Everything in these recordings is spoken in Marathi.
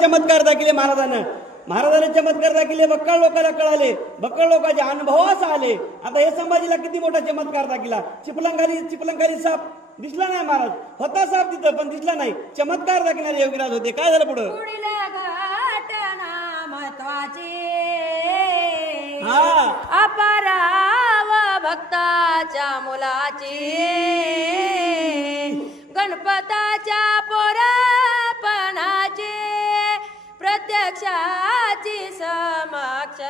चमत्कार दाखिले महाराजांनी चमत्कार दाखिले. बक्कळ लोकांना कळाले, बक्कळ लोकांच्या अनुभवास आले. आता हे संभाजीला किती मोठा चमत्कार दाखिला. चिपलंखाली साप दिसला नाही, महाराज होता साप तिथं पण दिसला नाही. चमत्कार दाखिणारे योगीराज होते. काय झालं पुढं? घटना महत्वाची हा अपराव भक्ताच्या मुलाची गणपताच्या पोरापणाची प्रत्यक्षाची समक्ष.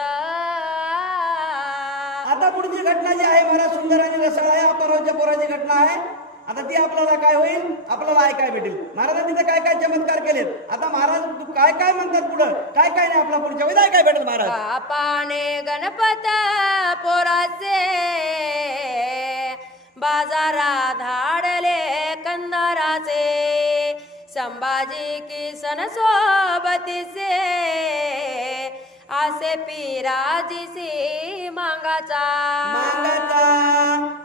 आता पुढची घटना जी आहे महाराज सुंदर आणि रसाळ आहे. अपरावच्या पोराची घटना आहे. आता ती आपल्याला काय होईल, आपल्याला ऐकाय भेटेल. महाराजांनी तिथे काय काय चमत्कार केलेत. आता महाराज काय काय म्हणतात पुढं, काय काय नाही आपला पुढच्या वेळी ऐकाय भेटेल. महाराज बापाने गणपत पोराचे बाजारा धाडले कंदाराचे संभाजी किसन सोबतीचे आसे पिराजीसी मांगाचा.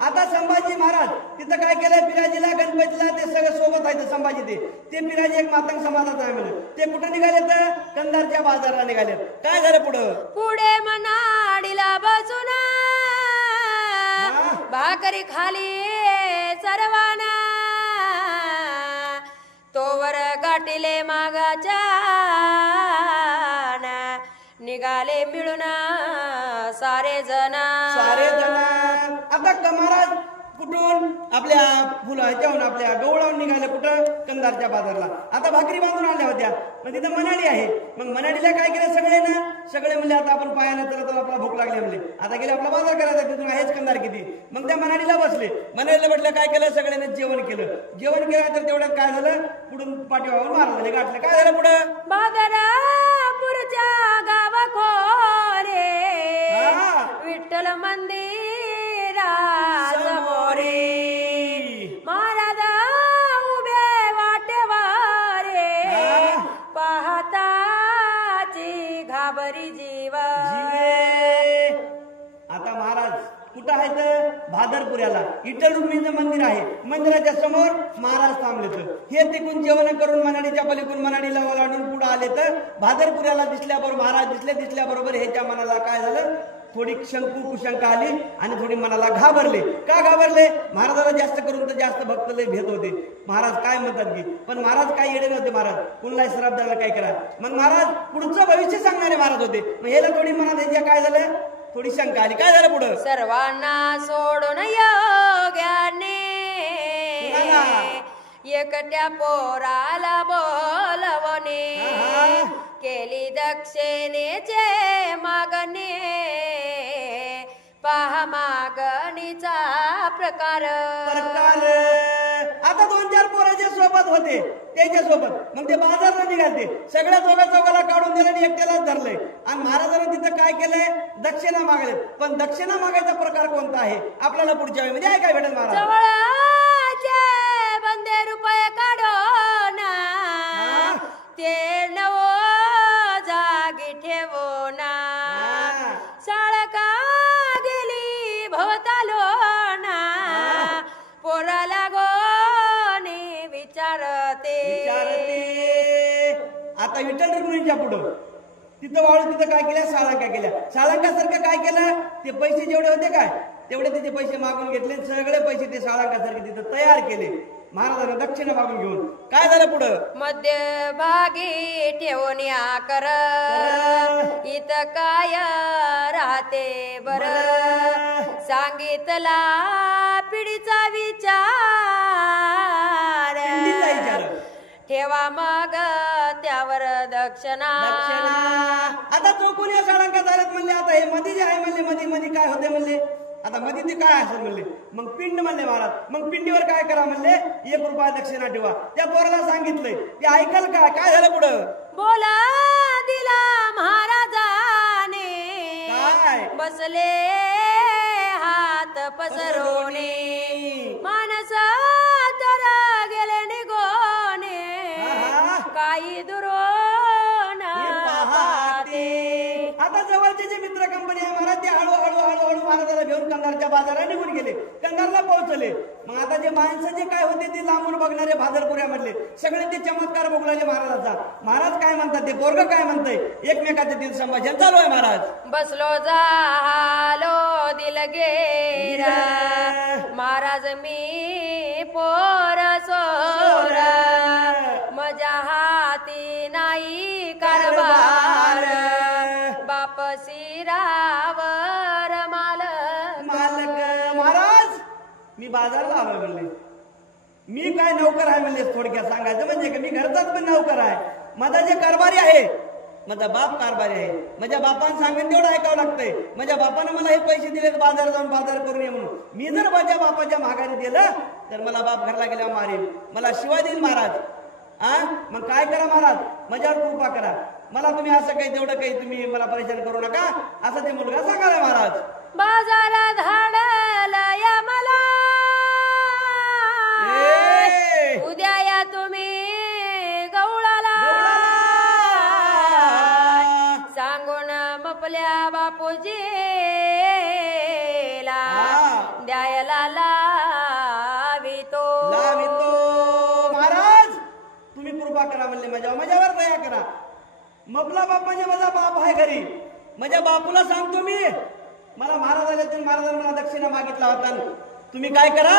आता संभाजी महाराज तिथं काय केलंय, पिराजीला गणपतीला ते सगळं सोबत आहे संभाजी. ते पिराजी एक मातंग समाजाचा आहे म्हणून ते कुठे निघाले तर कंधारच्या बाजाराला निघाले. काय झालं पुढे मनाडीला बसून भाकरी खाली सर्वांना तोवर गाठीले मागाच्या निघाले मिळून सारे जण. आता महाराज कुठून आपल्या फुलाच्याहून आपल्या डोळावून निघाले कुठं, कंधारच्या बाजारला. आता भाकरी बांधून आल्या होत्या. मग तिथं मनाडी आहे. मग मनाडीला काय केलं सगळे म्हणले आता आपण पायानं तर आपल्याला भूक लागली म्हणले. आता गेले आपला बाजार करायचा, तिथून आहेच कंधार किती. मग त्या मनाडीला बसले काय केलं सगळ्यांनी जेवण केलं तर तेवढ्यात काय झालं, पुढून पाठीवावर मारले गाठले. काय झालं पुढं, बाजारापुरच्या गावा खोरे विठ्ठल मंदिरा समोरे महाराज उभे वाटेवारे पाहताची घाबरी जीव. आता महाराज कुठं आहे तर भादरपुऱ्याला विठ्ठल रुक्मिणीचं मंदिर आहे. मंदिराच्या समोर महाराज थांबले. तर हे तिकून जेवण करून मनाडीच्या पलीकडून मनाडीला ओलांडून पुढे आले तर भादरपुऱ्याला दिसल्याबरोबर महाराज दिसल्याबरोबर ह्याच्या मनाला काय झालं, थोडी कुशंका आली आणि थोडी मनाला घाबरले. का घाबरले, महाराजाला जास्त करून तर जास्त भक्त लय भेद होते. महाराज काय म्हणतात की, पण महाराज काय येडे नव्हते. महाराज कुणालाही श्राप द्यायला काय करा. मग महाराज पुढचं भविष्य सांगणारे महाराज होते. मग याला थोडी मनात याच्या काय झालं, थोडी शंका आली. काय झालं पुढं, सर्वांना सोडून योग्याने एकट्या पोराला बोलवणे केली दक्षिणेचे मागणे पहा मागणीचा प्रकार. आता 2-4 पोराच्या सोबत होते त्याच्यासोबत. मग ते बाजारला निघालते. सगळ्या चौघाला काढून दिलं आणि एकट्यालाच धरलंय. आणि महाराजांनी तिथं काय केलंय, दक्षिणा मागले. पण दक्षिणा मागायचा प्रकार कोणता आहे आपल्याला पुढच्या वेळी म्हणजे काय भेटेल. महाराज बंदे रुपये काढो ना ते नवो जागी ठेवो ना साळका गेली भवतालो ना पोराला गोने विचारते. आता विठ्ठल रुक्मिणीच्या पुढं तिथं वाळू तिथं काय केल्या, साळंका केल्या. साळंकासारखं काय केलं, ते पैसे जेवढे होते काय तेवढे त्याचे पैसे मागून घेतले. सगळे पैसे ते साळंकासारखे तिथं तयार केले. महाराजांना दक्षिणा मागून घेऊन काय झालं पुढं, मध्यभागी ठेवून कर इथं काय राहते बर सांगितला पिढीचा विचार ठेवा मग त्यावर दक्षिणा. आता चौकून या साळंका झाल्यात म्हणले. आता हे मध्ये जे आहे म्हणले मध्ये काय होते म्हणले. आता मध्ये ते काय असेल म्हणले. मग पिंड म्हणले महाराज. मग पिंडीवर काय करा म्हणले, 1 रुपया दक्षिणा ठेवा. त्या पोराला सांगितलंय ते ऐकल का. काय झालं पुढं, बोला दिला महाराजाने काय बसले हात पसरवणे मानस तर गेले निघोने काही दुरोण पाहते. आता जवळचे जे मित्र कंपनी आहे महाराज ते हळूहळू महाराजाला घेऊन घेऊन कंधारच्या बाजारात निघून गेले, कंधारला पोहोचले. मग आता जे माणसं जे काय होते ते लांबून बघणारे भादरपुऱ्यामधले सगळे ते चमत्कार बघू लागले महाराजाचा. महाराज काय म्हणतात, ते पोरग काय म्हणतंय, एकमेकाचे तीन संभाषण चालू आहे. महाराज बसलो झालो दिलगीर, महाराज मी पोर सोर, मजा हाती नाही कारभार, बाप शिरावर मालक. महाराज मी बाजारला आलोय म्हणले, मी काय नौकर आहे म्हणले. थोडक्यात सांगायचं म्हणजे की मी घरचाच पण नौकर आहे. माझा जे कारभारी आहे, माझा बाप कारभारी आहे. माझ्या बापानं सांगेन तेवढं ऐकावं लागतंय. माझ्या बापानं मला हे पैसे दिलेत बाजार जाऊन बाजार करून ये म्हणून. मी जर माझ्या बापाच्या माघारी दिलं तर मला बाप घरला गेल्यावर मारेल, मला शिवाय देईल महाराज. मग काय करा महाराज, माझ्यावर कृपा करा. मला तुम्ही असं काही तेवढं काही तुम्ही मला परेशान करू नका असं ते मुलगा सांगायला महाराज. बाजारात धाडलं या मला, उद्या या तुम्ही गवळाला, सांगून मपल्या बापूजीला द्यायला लावितो. महाराज तुम्ही कृपा करा म्हणले, माझ्यावर दया करा. मपला बाप म्हणजे माझा बाप आहे घरी. माझ्या बापूला सांगतो मी, मला महाराज आले तर महाराजांनी मला दक्षिणा मागितला होता. तुम्ही काय करा,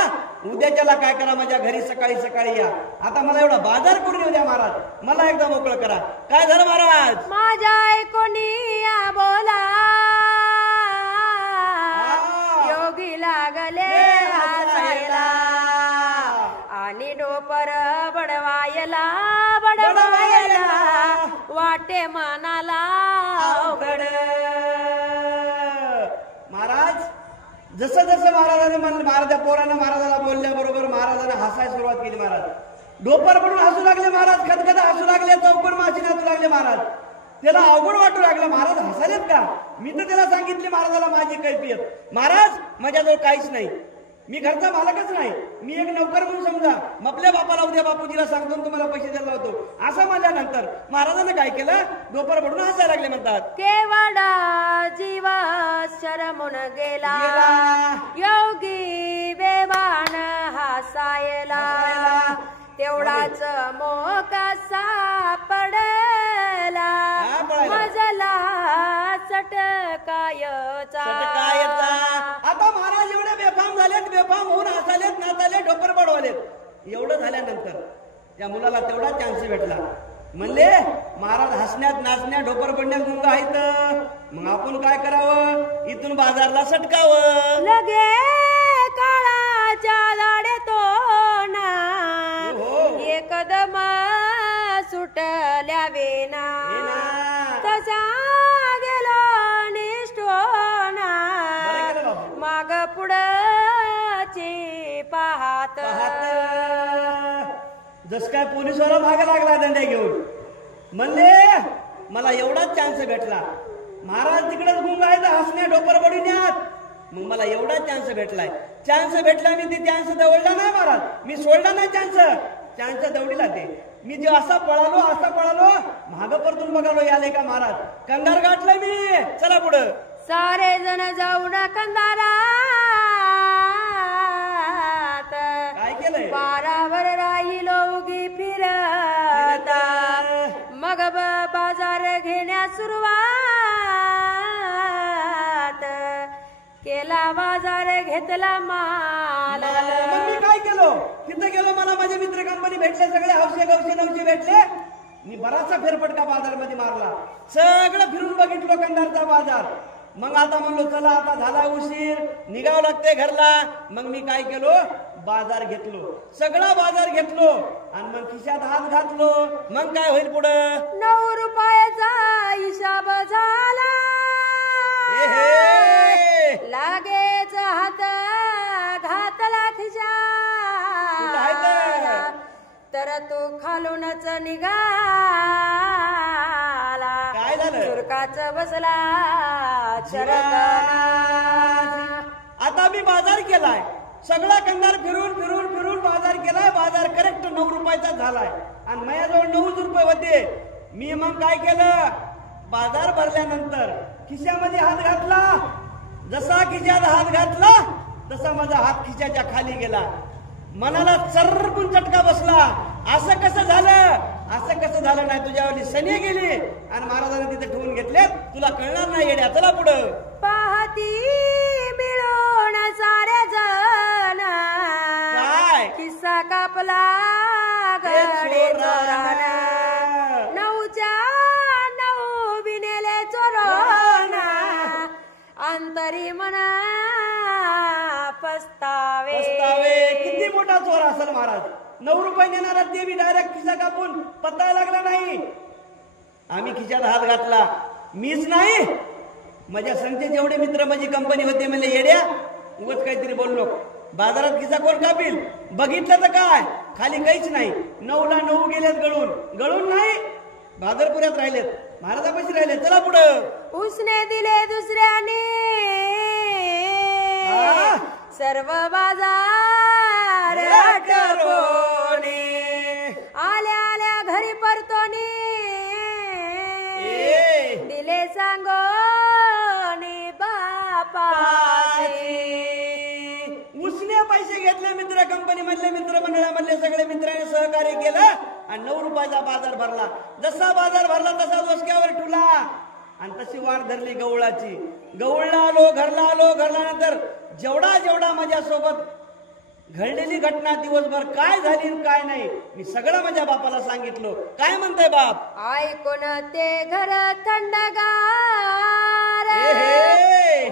उद्याच्याला काय करा, माझ्या घरी सकाळी सकाळी या. आता मला एवढा बाजार करून येऊ द्या महाराज, मला एकदा मोकळं करा. काय झालं महाराज, माझ्या ऐकोनी या बोला, योगी लागले हसायला, आणि डोपर बडवायला बडवायला, वाटे मनाला अवघड. महाराज जसं जसं महाराजांनी म्हणलं, महाराजा पोरानं महाराजाला बोलल्याबरोबर महाराजांना हसायला सुरुवात केली. महाराज डोपर पडून हसू लागले, महाराज खदखदा हसू लागले, चौकड माशीने हसू लागले. महाराज त्याला अवघड वाटू लागलं, महाराज हसालेत का. मी तर त्याला सांगितले महाराजाला माझी कैफियत, महाराज माझ्याजवळ काहीच नाही, मी घरचा मालकच नाही, मी एक नौकर म्हणून समजा. आपल्या बापाला उद्या बापूजीला सांगतो तुम्हाला पैसे द्यायला होतो असं म्हणल्यानंतर महाराजांनी काय केलं, डोपर पडून हसायला लागले. म्हणतात केवडा जीव शरमून गेला, योगी बेभान हसायला, तेवढाच मोका सापडला, मजला चटकायचा. आता महाराज एवढे बेफाम झालेत, बेफाम होऊन हसालेत, नाचालेत, डोपर पडवालेत. एवढं झाल्यानंतर त्या मुलाला तेवढा चान्स भेटला. म्हणले महाराज हसण्यात नाचण्यात डोपर पडण्यात गुंग आहेत, मग आपण काय करावं, इथून बाजारला सटकावं. लगे काळाच्या दाडे तो ना, एकदम सुटल्या वेना, तसा गेलो निष्ठोना, माग पुढची पाहत. जस काय पोलिसवाला भाग लागला दंड्या घेऊन. म्हणले मला एवढाच चान्स भेटला, महाराज तिकडेच गुंग आहे तर हसण्या डोपर पडण्यात, मग मला एवढा चान्स भेटलाय. चान्स भेटला, मी ते चान्स दवडला नाही महाराज, मी सोडला नाही चान्स, चान्स दवडीला ते. मी जे असा पळालो माग परतून बघालो याले का महाराज, कंधार गाठलाय मी, चला पुढं. सारे जण जाऊन कंधारात, काय केलंय, पारावर राहिलो उगी फिरत, मग बाजार घेण्यास सुरुवात केला, बाजार घेतला माल. मग मी काय केलो, तिथं गेलो, मला माझे मित्र कंपनी भेटले, सगळे हौसे गवसे नवसे भेटले. मी बराचसा फेरफटका बाजारमध्ये मारला, सगळं फिरून बघितलो कंधारचा बाजार. मग आता म्हणलो चला आता झाला उशीर, निघावं लागते घरला. मग मी काय केलो, बाजार घेतलो, सगळा बाजार घेतलो आणि मग खिशात हात घातलो. मग काय होईल पुढं, 9 रुपयाचा हिशाब झाला, लागेच हात घातला खिशात, तर तो खालूनच निघाला, काय झालं, चुरकाच बसला शरद. आता मी बाजार केलाय, सगळा कंधार फिरून बाजार केलाय. बाजार करेक्ट 9 रुपयाचा झालाय आणि माझ्याजवळ 9 रुपये होते. मी मग काय केलं, बाजार भरल्यानंतर खिशामध्ये हात घातला, जसा खिशात हात घातला तसा माझा हात खिशाच्या खाली गेला. मनाला चर्रकून चटका बसला. असं कसं झालं नाही, तुझ्यावरली सनी गेली आणि महाराजांनी तिथे ठेवून घेतले. तुला कळणार नाही येड्या, चला पुढं. पाहती मिळून सारे जण काय किस्सा कापला गडे चोराना. 9च्या 9 बिनेले चोराना अंतरी मना पस्तावे. किती मोठा चोर असेल महाराज. 9 रुपये देणारा ते बी डायरेक्ट खिसा कापून पत्ता लागला नाही. आम्ही खिशात हात घातला, मीच नाही माझ्या संख्ये जेवढे मित्र माझी कंपनी होते म्हणजे येड्या उगाच काहीतरी बोललो. बाजारात खिसा कोण कापील, बघितलं तर काय खाली काहीच नाही. 9ला 9 गेलेत गळून नाही, बाजारपुऱ्यात राहिलेत, महाराजापाशी राहिले. चला पुढं. उसने दिले दुसऱ्याने सर्व बाजार आटोने. आल्या घरी परतोने दिले सांगोने बापाचे. उसने पैसे घेतले, मित्र कंपनी मधले मित्र मंडळामधले सगळे मित्रांनी सहकार्य केलं आणि 9 रुपयाचा बाजार भरला. जसा बाजार भरला तसा डोसक्यावर ठुला आणि तशी वाट धरली गवळाची. गवळला आलो, घरला नंतर जेवढा माझ्यासोबत घडलेली घटना दिवसभर काय झाली काय नाही मी सगळं माझ्या बापाला सांगितलं. काय म्हणताय बाप? ऐकून ते घर थंडगार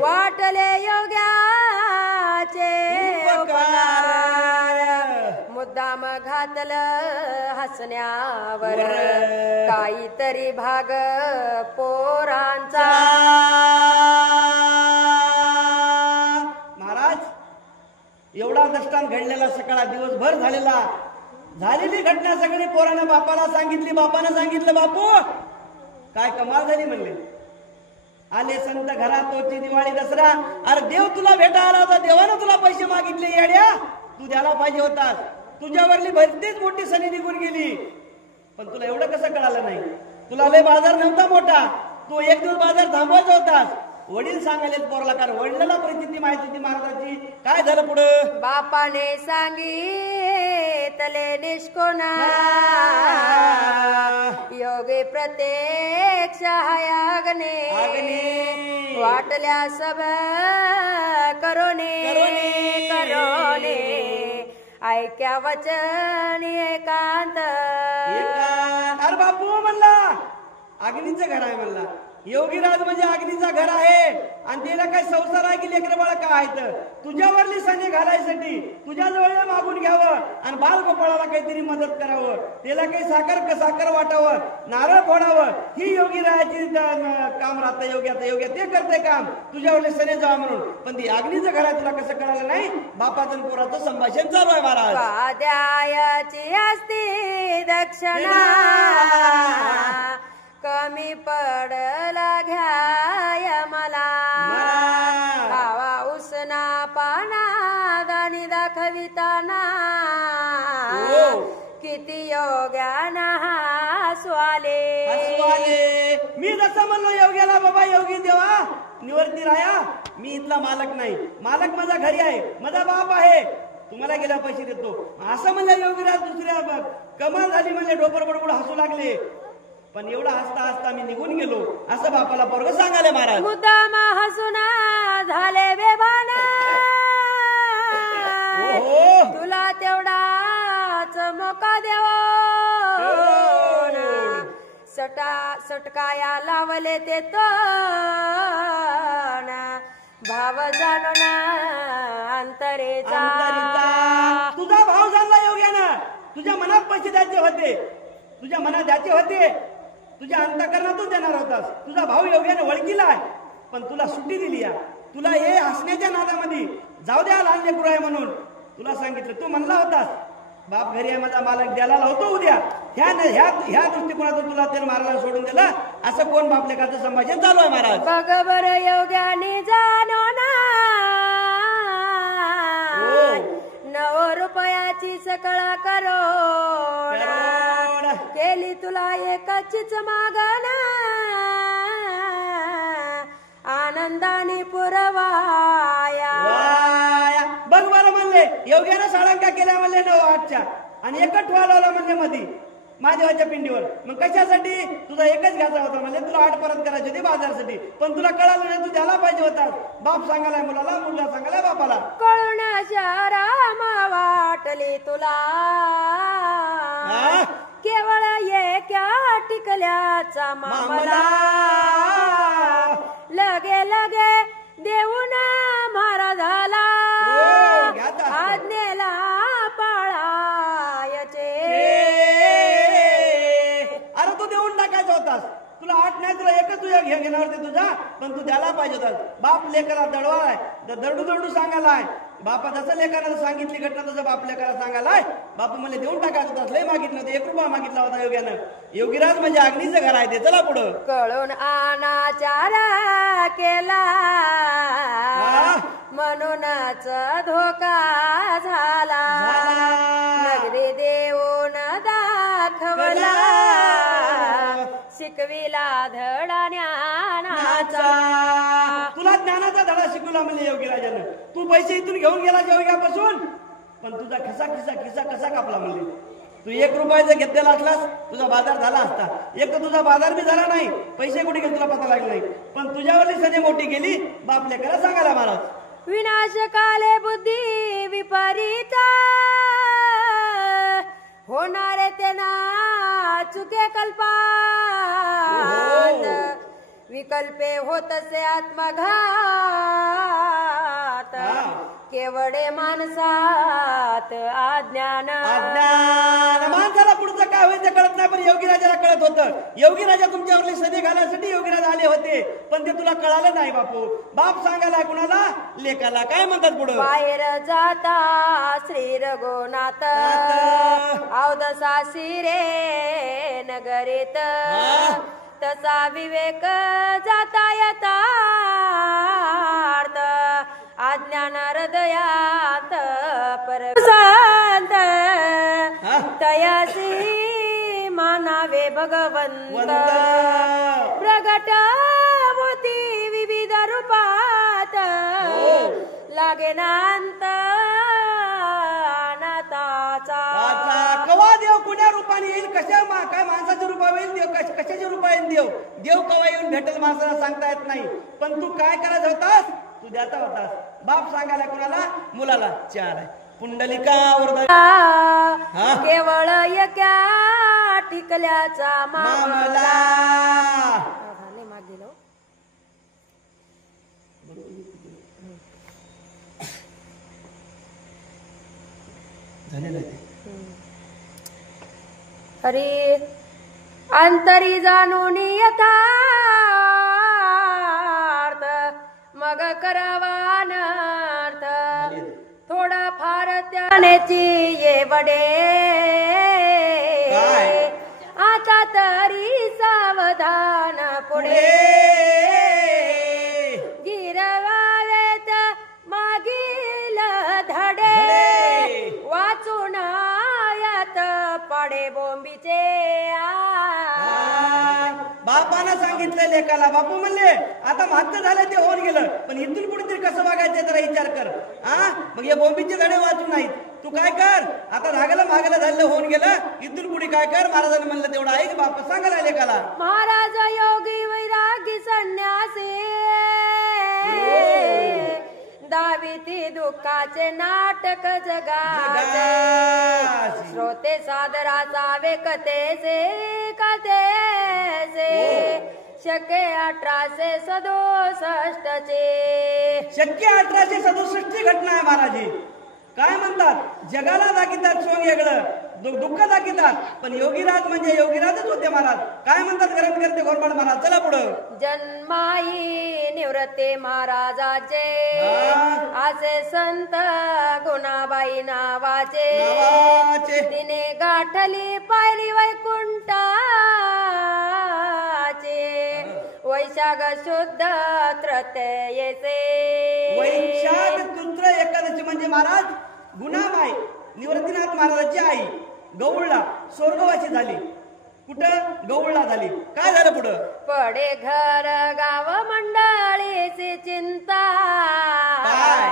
वाटले योग्याचे उपकार. मुद्दाम घातलं हसण्यावर काहीतरी भाग पोरांचा. महाराज एवढा दृष्टांत घडलेला सकाळ दिवसभर झालेली घटना सगळी पोरानं बापाला सांगितली. बापानं सांगितलं बापू काय कमाल झाली म्हणले. आले संत घरात तोची दिवाळी दसरा. अरे देव तुला भेटा आला होता, देवानं तुला पैसे मागितले येड्या, तू द्यायला पाहिजे होतास. तुझ्यावरली भरतीच मोठी सनी निघून गेली, पण तुला एवढं कसं कळालं नाही. तुला लय बाजार नव्हता मोठा, तू एक दिवस बाजार थांबवायचा होतास. वडील सांगायले पोरला, कारण वडिलांना परिस्थिती माहिती होती महाराजाची. काय झालं पुढं? बापाने सांगितले निष्कोना योगी प्रत्यक्ष हयागने वाटल्या सब करोने ऐक्या वचन एकांत. अरे बापू म्हणला अग्नीचं घर आहे म्हणला. योगीराज म्हणजे अग्नीचा घर आहे आणि त्याला काय संसार आहे की लेकर बाळ काय आहेत. तुझ्यावरली सनी घालायसाठी तुझ्याजवळ मागून घ्यावं आणि बालगोपाळाला काहीतरी मदत करावं, त्याला काही साखर वाटावं, नारळ फोडावं, ही योगीराजाची काम राहतं. योग्य ते करते काम तुझ्यावरले सने जावा म्हणून. पण ती अग्नीचं घर आहे तुला कसं कळालं नाही? बापाचं पोराचं संभाषण चालू आहे महाराज. द्यायची असती दक्षिणा कमी पडला घ्याय मला. खावा उसना पाना गाणी दाखविताना किती योग्याना हसवाले. मी जसं म्हणलो योग्याला बाबा योगी देवा निवर्ती राया, मी इथला मालक नाही, मालक माझा घरी आहे, माझा बाप आहे, तुम्हाला गेल्या पैसे देतो असं म्हणलं योगीराज. दुसऱ्या कमाल झाली म्हणजे डोपर बडबड हसू लागले. पण एवढा हसता मी निघून गेलो असं बापाला पोरग सांगाले महाराज. मुद्दाम हसुना झाले बेभाना तुला तेवढाच मोका देवो. सटकाया लावले ते तो भाव जाणो ना अंतरेचा. तुझा भाव जाणला योग्यानं. तुझ्या मनात पैसे द्यायचे होते, तुझ्या मनात द्यायचे होते, तुझ्या अंतःकरणातून देणार होतास. तुझा भाऊ योग्याने ओळखीला आहे, पण तुला सुट्टी दिली आहे. तुला हे हसण्याच्या नादामध्ये जाऊ द्या लहान लेकरू आहे म्हणून तुला सांगितलं. तू म्हणला होतास बाप घरी आहे, माझा मालक द्यायला लावतो उद्या. ह्या दृष्टिकोनातून तुला ते महाराज सोडून दिला. असं कोण बाप लेकाचं संभाषण चालू आहे महाराज. बघ बर योग्याने जाणो ना 9 रुपयाची सकळा करोड केली तुला एकाचीच मागणा. आन आनंदाने पुरवाया. वाया. बघ बरं म्हणले योग्यानं साळंका केल्या म्हणले 9-8च्या आणि एकच ठेवा लावला म्हणले मधी महादेवाच्या पिंडीवर. मग कशासाठी? तुझा एकच घ्यायचा होता म्हणजे तुला 8 परत करायची होती बाजारसाठी. पण तुला कळालं नाही, तू द्यायला पाहिजे होता. बाप सांगायला मुलाला, मुलगा सांगायला बापाला. कळून शरमा वाटली तुला केवळ एका टिकल्याचा मामला. लगे लगे देऊन महाराजाला आज्ञेला पाळायचे. अरे तू देऊन टाकायचा होतास. तुला 8 नाही, तुला एकच तुझ्या घेणार होते तुझा. पण तू द्यायला पाहिजे होतास. बाप लेकरा दडवाय दरडू दरडू सांगायलाय. बापा जसं लेकराला सांगितली घटना तसं बाप लेकराला सांगायलाय. बापू मला देऊन टाकायचं होतास. लय मागितलं होतं, 1 रुपया मागितला होता योग्यानं. योगीराज म्हणजे अग्नीचं घर आहे ते. चला पुढं. कळून अनाचार केला म्हणूनच धोका झाला. नगरी देऊन दाखवला शिकविला धडा ज्ञानाचा. तुला ज्ञानाचा धडा शिकवला म्हणजे योगीराजानं. तू पैसे इथून घेऊन गेला योग्यापासून, पण तुझा खिसा कसा कापला म्हणले. तू 1 रुपया जर घेतलेला असलास तुझा बाजार झाला असता. एक तर तुझा बाजार बी झाला नाही, पैसे कुठे गेले तुला पता लागला नाही. पण तुझ्यावरली सने मोठी गेली बाप लेकराला सांगायला महाराज. विनाश काले बुद्धी विपरीत होणारे त्यांना चुके कल्पात. विकल्पे होतसे आत्मघात केवडे माणसात अज्ञान. माणसाला पुढचं काय होईल ते कळत नाही, पण योगीराजाला कळत होतं. योगीराजा तुमच्यावरले सदे घालण्यासाठी योगीराज आले होते, पण ते तुला कळालं नाही बापू. बाप सांगायला कुणाला? लेकाला. काय म्हणतात पुढं? बाहेर जाता श्री रघुनाथ अवदसा शिरे नगरीत तसा विवेक जाता येता अज्ञान हृदयात परशांत तयासी मानावे भगवंत. प्रगट होती विविध रूपात लागेनांत अनाथाचा. कवा देव कुण्या रूपाने येईल, कशा काय माणसाच्या रूपाने येईल देव, कशाच्या रूपाने देव. देव कवा येऊन भेटेल माणसाला सांगता येत नाही. पण तू काय करत होतास? तू द्याचा होतास. बाप सांगायला कुणाला? मुलाला. 4 आहे. पुंडलिकावर केवळ एका टिकल्याचा मामला. हरी अंतरी जाणून यथार्थ मग करावा अनर्थ. थोडा फार त्यानेची येवडे आता तरी सावधान पुढे. गिरवावेत मागील धडे वाचून यात पडे बोंबीचे. बापानं सांगितलं लेकाला. बापू म्हणले आता मागचं झालं ते होऊन गेलं, पण इथून पुढे तरी कसं वागायचं जरा विचार कर. मग हे बोंबीचे धडे वाचून नाहीत. तू काय कर आता? धागाला मागायला झालं होऊन गेलं, इथून पुढे काय कर? महाराजांनी म्हणलं तेवढं ऐक. बाप सांगायला लेकाला. महाराज योगी वैरागी संन्यासी दाविती दुःखाचे नाटक जगाचे. श्रोते सादराचा कथेचे शके 1867 चे. शक्य 1867 घटना आहे महाराजी. काय म्हणतात? जगाला दाखवतात सोंग वेगळं, दुःख दाखवतात, पण योगीराज म्हणजे योगीराजच होते महाराज. काय म्हणतात ग्रंथ करते घोरपड महाराज. चला पुढं. जन्माई निवृत्ती महाराजाचे असे संत गुणाबाई नावाचे. तिने गाठली पाहिली वैकुंठाचे. वैशाख शुद्ध तृतीयेचे. वैशाख शुद्ध एकादशी म्हणजे महाराज गुणाबाई निवृत्तीनाथ महाराजाची आई गौळला स्वर्गवासी झाली. कुठं? गौळला झाली. काय झालं पुढं? पडे घर गाव मंडळी कैसे चिंता काय?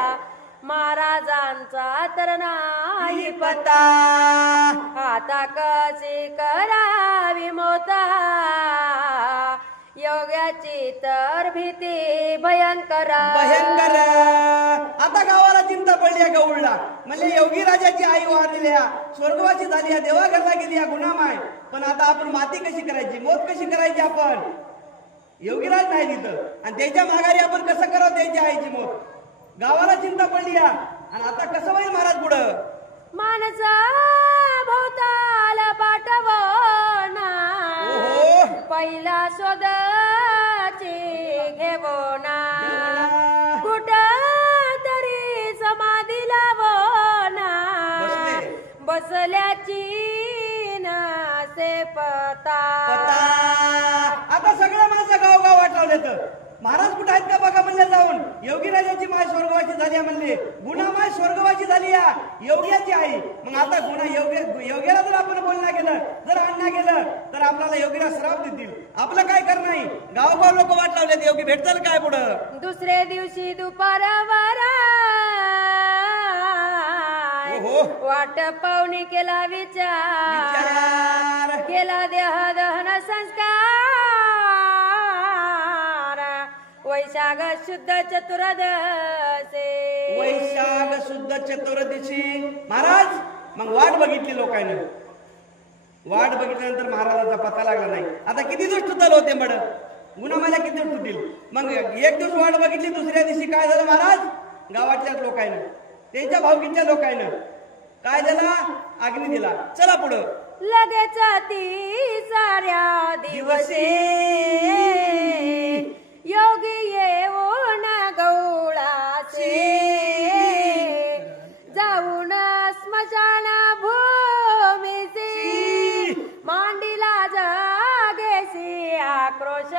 महाराजांचा तर नाही पता आता कशी करावी मोता योग्याची तर भीती भयंकर भयंकर. आता गावाला चिंता पडली आहे गौडला. म्हणजे योगी राजाची आई वारलेली आहे, स्वर्गवासी झाली आहे, देवाघरला गेली आहे, गुन्हामाय. पण आता आपण माती कशी करायची, मोत कशी करायची? आपण योगीराज नाही तिथं आणि त्याच्या माघारी आपण कसं करावं त्याच्या आईची मोत. गावाला चिंता पडली आहे आणि आता कसं होईल महाराज पुढं? माणसा भोवताल पाठवना पहिला शोधाची घेवना कुठ तरी समाधी लावना बसल्याची नसे पता. आता सगळं माझं गाव वाटवले तर महाराज कुठे आहेत का बघा म्हणले जाऊन. योगी राजाची माय स्वर्गवासी झाली म्हणले, गुणामाय स्वर्गवासी झाली या योग्याची आई. मग आता गुन्हा योग्याला जर आपण बोलणं गेलं, जर आणणं गेलं तर आपल्याला योगीराज श्राप देतील. आपलं काय करणार नाही. गावगाव लोक वाट लावले, योगी भेटतील काय पुढं? दुसऱ्या दिवशी दुपारवर वाट पाहुणी केला विचार केला देह दहन संस्कार वैशाख शुद्ध चतुर्दशी. वैशाख शुद्ध चतुर्दशी महाराज मग वाट बघितली लोकांनी. वाट बघितल्यानंतर महाराजाचा पत्ता लागला नाही. आता किती दिवस तुटल होते मड गुन्हा किती दिवस तुटील? मग एक दिवस वाट बघितली, दुसऱ्या दिवशी काय झालं महाराज? गावातल्याच लोकांना, त्यांच्या भावकीच्या लोकांना काय दिला? अग्नी दिला. चला पुढं. लगेच ती साऱ्या दिवशी योगी येऊन गौळाचे जाऊन स्मशान भूमीसी मांडीला जागेसी आक्रोश.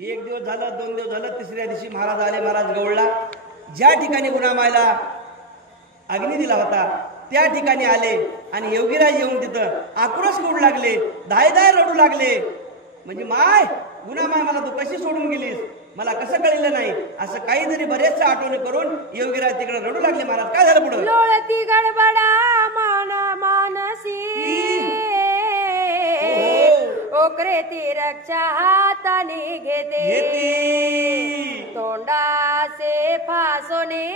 एक दिवस झालं, दोन दिवस झालं, तिसऱ्या दिवशी महाराज आले. महाराज गौळला ज्या ठिकाणी गुन्हामायला अग्नी दिला होता त्या ठिकाणी आले आणि योगीराज येऊन तिथं आक्रोश करू लागले, धाय धाय रडू लागले. म्हणजे माय गुन्हामाय मला तू कशी सोडून गेलीस, मला कसं कळलं नाही, असं काहीतरी बरेच आठवणी करून योगीराज तिकडे रडू लागले. महाराज काय झालं पुढे? लोळती गडबडा मानसी ओकरे ती रक्षा हाताने घेते तोंडासे फासोने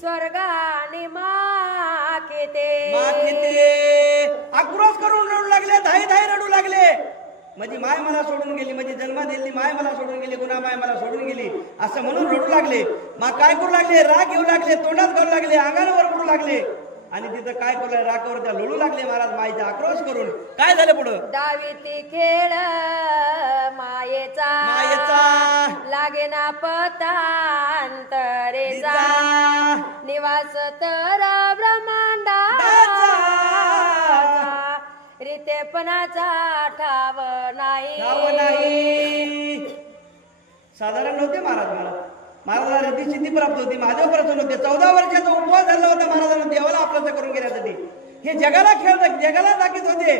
स्वर्गाने माखेते. आक्रोश करून रडू लागले, धाय धाय रडू लागले. म्हणजे माय मला सोडून गेली, म्हणजे जन्म दिली माय मला सोडून गेली, गुन्हा माय मला सोडून गेली असं म्हणून रडू लागले. मग काय करू लागले? राग घेऊ लागले, तोंडात करू लागले, अंगावर पडू लागले आणि तिथं काय करू लागले? रागावर त्या लोळू लागले महाराज मायचा आक्रोश करून. काय झालं पुढं? डावीती खेळ मायेचा लागे ना पतांतरेचा निवास तर ब्रह्मांडाचा रितेपणाचा ठाव नाही. साधारण नव्हते महाराज. महाराजाला रिद्धी सिद्धी प्राप्त होती, महादेव प्रसन्न होते. 14 वर्षाचा उपवास झाला होता महाराजांना देवाला आपलं करून घेण्यासाठी. हे जगाला जगाला दाखवत होते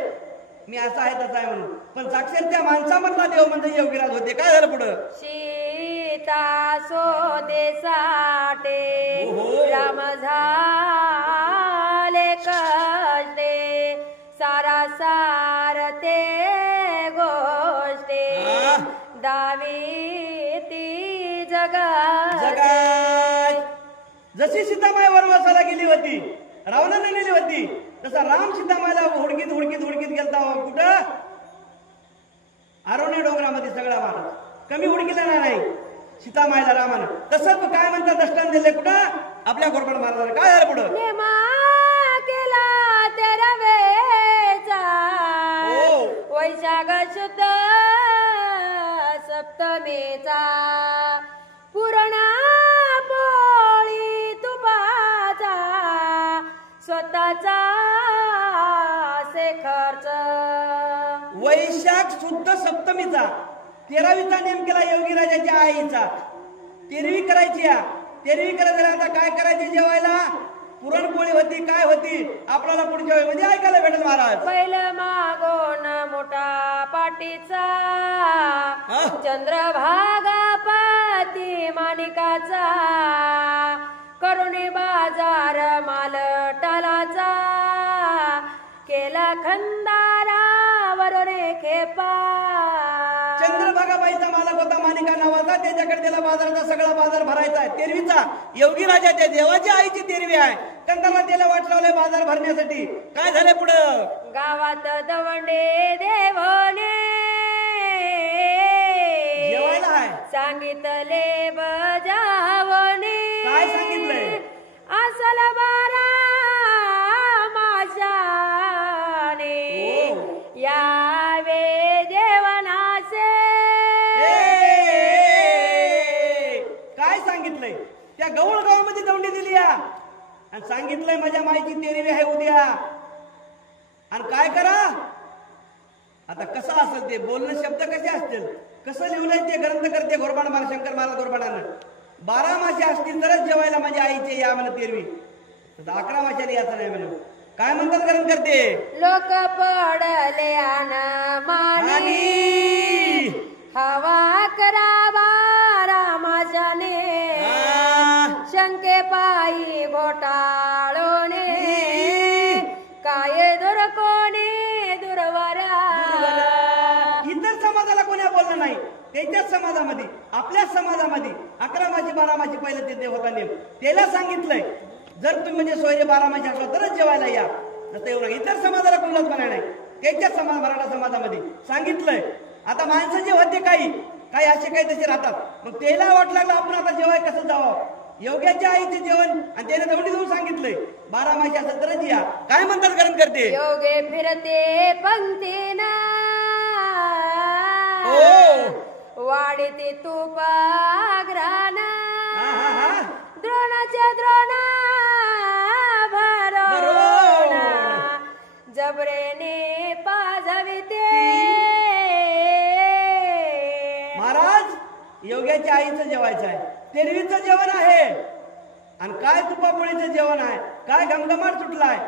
मी असा आहे तसा आहे म्हणून. पण साक्षात त्या माणसामधला देव म्हणजे योगीराज होते. काय झालं पुढं? सीता सोदेसाठी राम झाले कष्टे सारासार ते गोष्टी दावीती जगात. जशी सीतामाई वनवासाला गेली होती, रावणाने नेली होती, तसा राम सीतामाईला हुडकीत गेलता. कुठं? आरोणी डोंगरामध्ये सगळा महाराज कमी हुडकीला नाही सीतामाईला रामानं. तसं काय म्हणतात दष्टान दिले कुठं? आपल्या घोरपड महाराजाला. काय झालं पुढं? नेमा केला तेरा वेचा वैशाख शुद्ध सप्तमीचा पुरणा पोळी तुपाचा स्वतःचा से खर्च. वैशाख शुद्ध सप्तमीचा 13वीचा नेम केला योगीराजाच्या आईचा. 13वी करायची. 13वी करायला आता काय करायचे जेवायला? पुरणपोळी होती, काय होती, आपल्याला पुढच्या वेळेमध्ये ऐकायला भेटेल महाराज. बैल मागोन मोठा पाटीचा चंद्रभागा पाती माणिकाचा करुणी बाजार माल टालाचा केला खंदारावर रे खेपा. चंद्रभागाबाईचा मालक होता माणिका नावाचा, त्याच्याकडे त्याला बाजाराचा सगळा बाजार भरायचा आहे. तेरवीचा योगी राजा त्या देवाच्या आईची तेरवी आहे. कंदाला त्याला वाट लावले बाजार भरण्यासाठी. काय झालं पुढं? गावात दवंडे देवने जेवायला आहे. सांगितले बजावणे. काय सांगितलंय? असल बारा माशाने यावे जेवणाचे. काय सांगितलंय? त्या गवळ गावामध्ये दौंडी दिली आणि सांगितलंय माझ्या माईची तेरवी आहे उद्या. आणि काय करा आता? कसं असेल ते बोलणं, शब्द कसे असतील, कसं लिहिलंय ते ग्रंथ करते घोरबाड महाराज, शंकर महाराज घोरबाडानं. 12 मासे असतील तरच जेवायला माझ्या आईचे या म्हण तेरवी. 11 माशाने याचं नाही म्हणून काय म्हणतात ग्रंथ करते? लोक पडले मानी हवा करावा रामाजाने शंके पायी घोटाळोने काय दुर कोणी दुर्वरा. इतर समाजाला कोणी बोललं नाही, त्याच्याच समाजामध्ये, आपल्याच समाजामध्ये 11 माशी 12 माशी पहिलं ते देव होता नेम. त्याला सांगितलंय जर तुम्ही म्हणजे सोयरे 12 माशी असला तरच जेवायला या. एवढं इतर समाजाला कोणालाच म्हणाय नाही, त्याच्याच समाज मराठा समाजामध्ये सांगितलंय. आता माणसं जे होते काही काही असे काही तसे राहतात, मग त्याला वाट लागलं आपण आता जेवाय कसं जावं. योग्याच्या आईचे जेवण आणि त्याने दौंडी देऊन सांगितलंय 12 माशी असं तरच या. काय म्हणतात ग्रंथ करते? योगे फिरते पंक्तीना वाढते तुपाग्राना द्रोणाच्या द्रोणा भरोना जबरेने पाजविते. महाराज योग्याच्या आईचं जेवायचं आहे, तेरवीचं जेवण आहे. आणि काय तुपापोळीचं जेवण आहे, काय घमघमाट सुटलाय.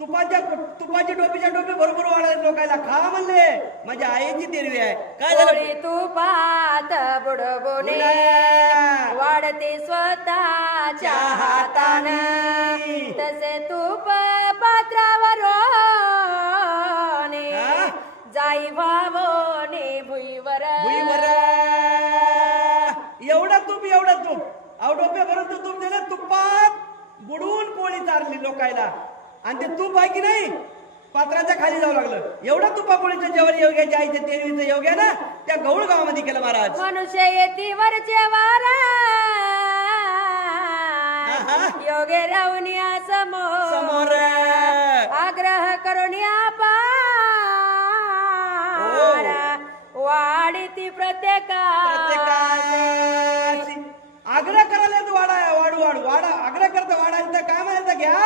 तुपाची टोपीच्या टोपी भरपूर वाढायला लोकायला खा म्हणले. माझ्या आईची तेरवी आहे. काय झालं? तुपात बुडबुडे वाढते स्वतःच्या हातानं तसे तूप पात्रावर जाई भावने भुईवर. एवढं तूप डोप्या भरून तूप दिलं, तुपात बुडवून पोळी चारली लोकायला. आणि ते तूप आहे की नाही पात्राच्या खाली जाऊ लागलं. एवढं तुपापोळीचं जेवण योग्याच्या आईच्या तेरवीचं योग्या ना त्या गौळ गावामध्ये केलं महाराज. मनुष्य येती वरचे वारा योगे रावनिया समोर आग्रह करुनिया वाढीती प्रत्येका आग्रह करायला वाढा आग्रह करता वाढायला तर काय म्हणायचं घ्या.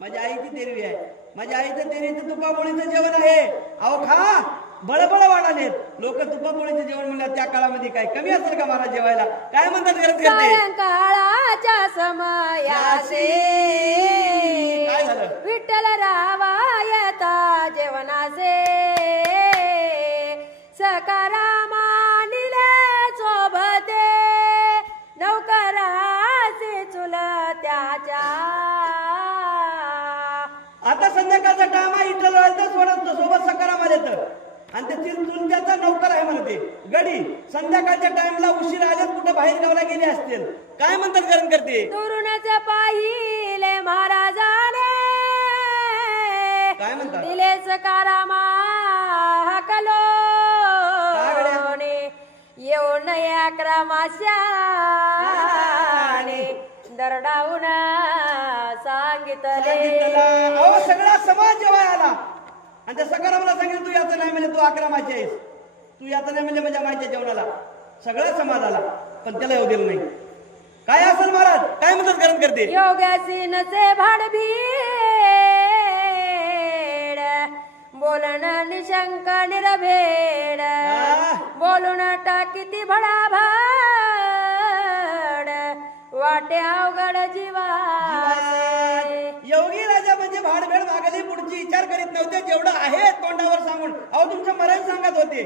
माझ्या आईची तेरवी आहे, माझ्या आईचं तेरवीचं तुपापोळीचं जेवण आहे. अहो खा, बळबळ वाढालेत लोक. तुपापोळीचं जेवण म्हणलं त्या काळामध्ये काय कमी असेल का महाराज जेवायला? काय म्हणतात ग्रंथ करते? काळाच्या समयासे काय झालं? विठ्ठल रावायता जेवणाचे सकारामा निले सोबते नौकराचे चुलत्याच्या. आता संध्याकाळचा टाइम आहे, इथं सोबत सकाराम आले तर. आणि त्याची चुलत्याचा नौकर आहे म्हणते गडी. संध्याकाळच्या टाइमला उशीर आले, कुठं बाहेर गावला गेले असतील. काय म्हणतात ग्रंथ करते? दुरूनच पाहिले महाराजाने काय म्हणतात? दिले सकारामा हकलो येऊन 11 माशाने दरडावून सांगितले. अहो सगळा समाज जेव्हा आला आणि त्या सकारामला सांगितलं तू याचं नाही म्हणजे तू 11 माशी आहेस, तू याचं नाही म्हणजे माझ्या माईच्या जेवणाला. सगळा समाज आला पण त्याला येऊ दिलं नाही. काय असेल महाराज? काय म्हणतात ग्रंथ करते? योगासी नसे भाडबीड बोलन निशंक निरभेड बोलून टाकिती भडाभड वाटे अवघड जीवाचे. योगी राजा म्हणजे भाडभेड मागली पुढची विचार करीत नव्हते, जेवढं आहे तोंडावर सांगून. अहो तुमचं मरण सांगत होते,